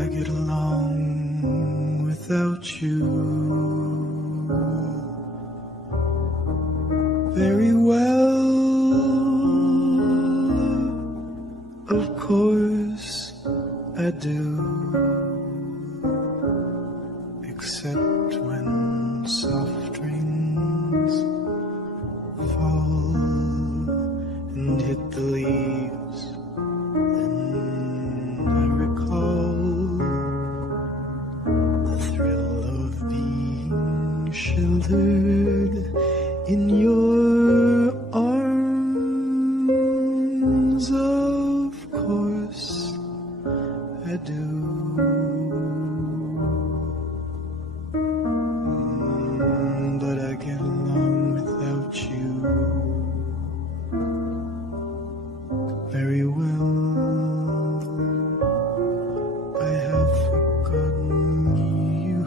I get along without you very well. Of course I do, except when soft rains fall and hit the leaves. Then I recall the thrill of being sheltered in your arms. Of course I do. But I get along without you very well. I have forgotten you,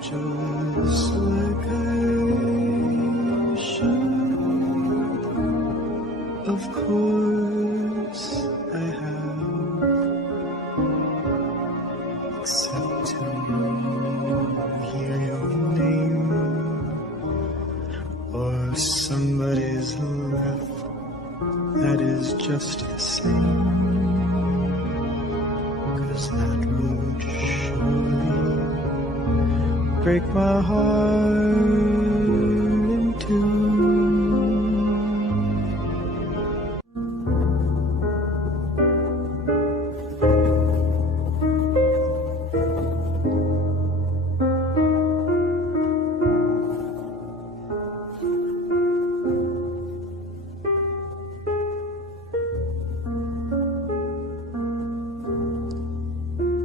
just like I should. Of course I have, except to hear your name or somebody's laugh. That is just the same, 'cause that would surely break my heart in two.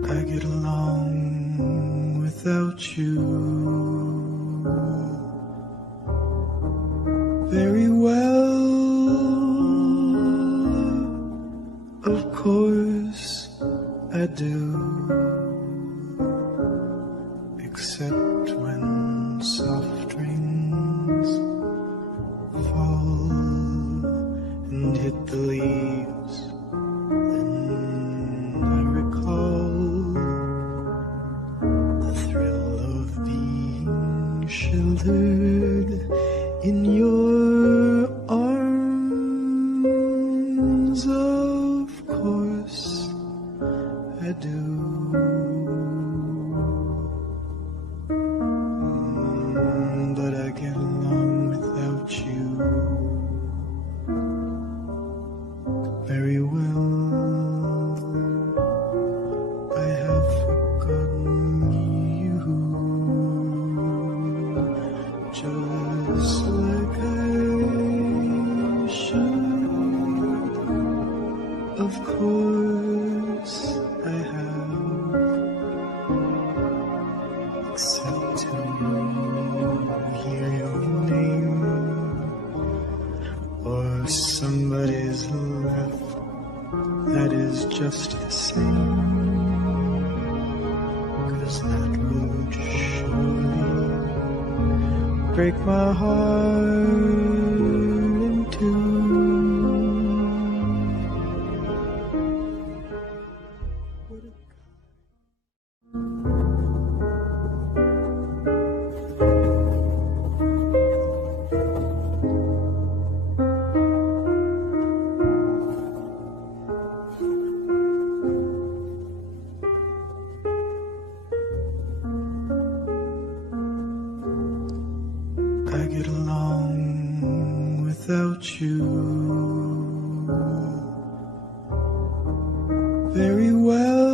I get along without you very well. Of course I do, except when soft rains fall and hit the leaves. Then I recall the thrill of being sheltered in your arms. Of course I do. But I get along without you very well. I have forgotten you, just like I should. Of course I have, except to hear your name or somebody's laugh. That is just the same, 'cause that would surely break my heart in two. I get along without you very well.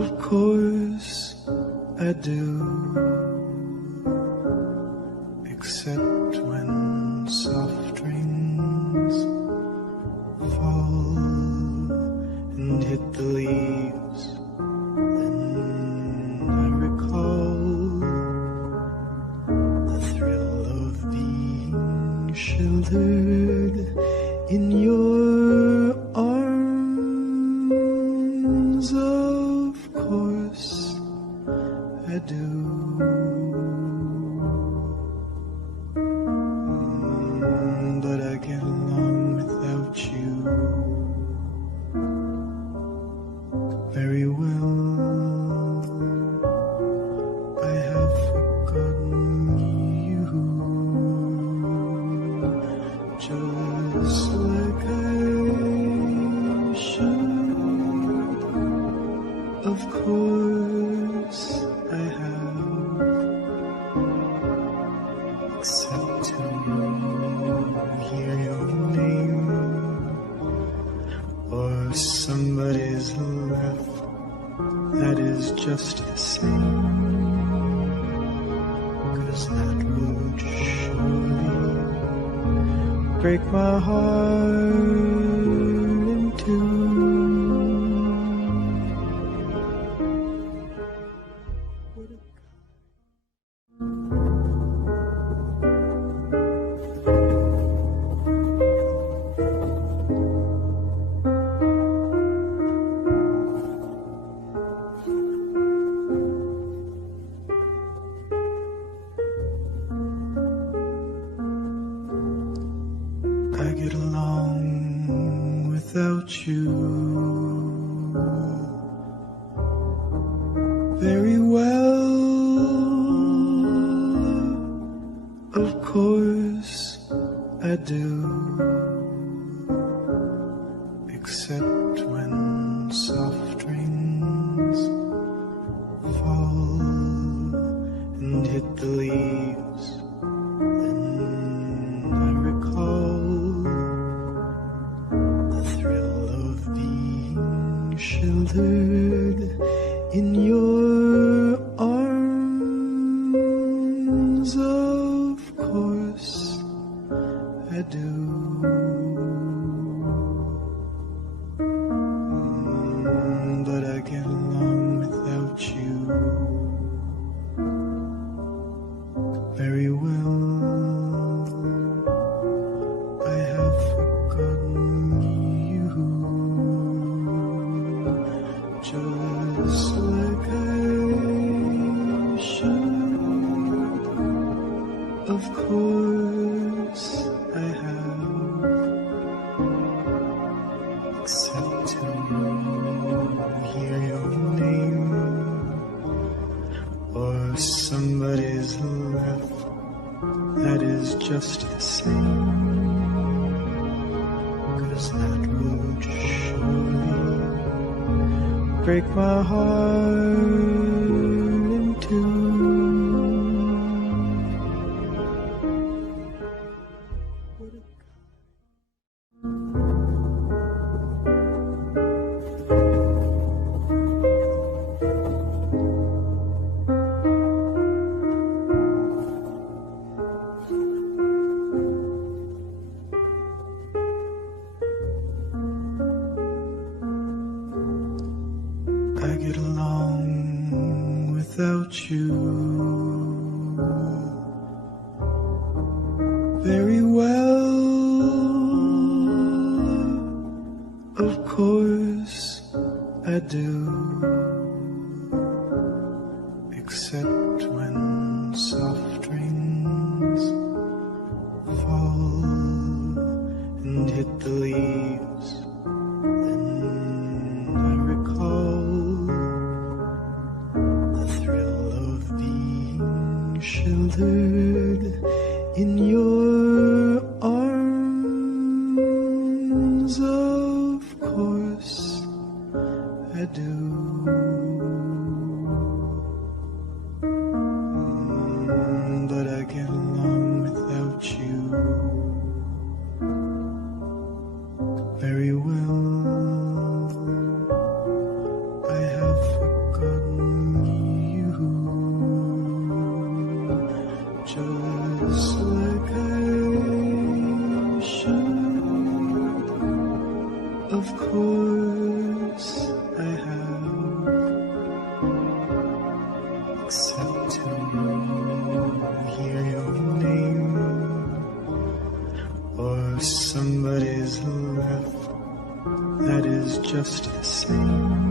Of course I do, except when soft rains fall and hit the leaves. Then I recall the thrill of being sheltered in your arms. Of course I do. But I get along without you except to hear your name or somebody's laugh that is just the same, 'cause that would surely break my heart in two. I get along without you very well. Of course I do, except when soft rains fall and hit the leaves. Then I recall the thrill of being sheltered in your arms. Of course I do. But I get along without you very well. I have forgotten you, just like I should. Of course I have, except to hear your name or somebody's laugh that is just the same, 'cause that would surely break my heart in two. I get along without you very well. Of course I do, except when soft rains fall and hit the leaves. Then I recall the thrill of being sheltered in your arms. Of course I do. But I get along without you very well. I have forgotten you, just like I should. Of course I have, except to hear your name or somebody's laugh that is just the same,